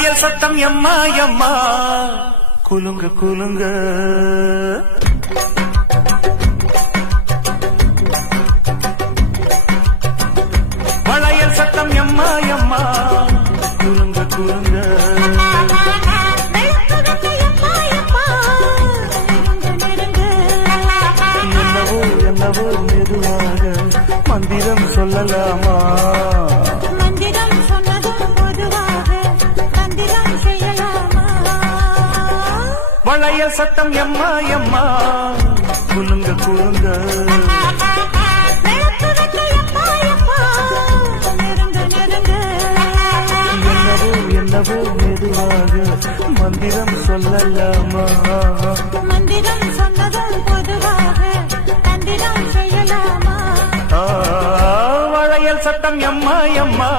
வளையல் சத்தம் எம்மா எம்மா குலுங்க குலுங்க வளையல் சத்தம் எம்மா எம்மா குலுங்க குலுங்க என்னவோ என்னவோ மெதுவாக மந்திரம் சொல்லலாமா மந்திரம் சொன்னதும் பொதுவாக தந்திரம் செய்யலாமா வளையல் சத்தம் எம்மா எம்மா குலுங்க குலுங்க என்னவோ என்னவோ மெதுவாக மந்திரம் சொல்லலாமா மந்திரம் சொன்னதும் பொதுவாக தந்திரம் செய்யலாமா வளையல் சத்தம் எம்மா எம்மா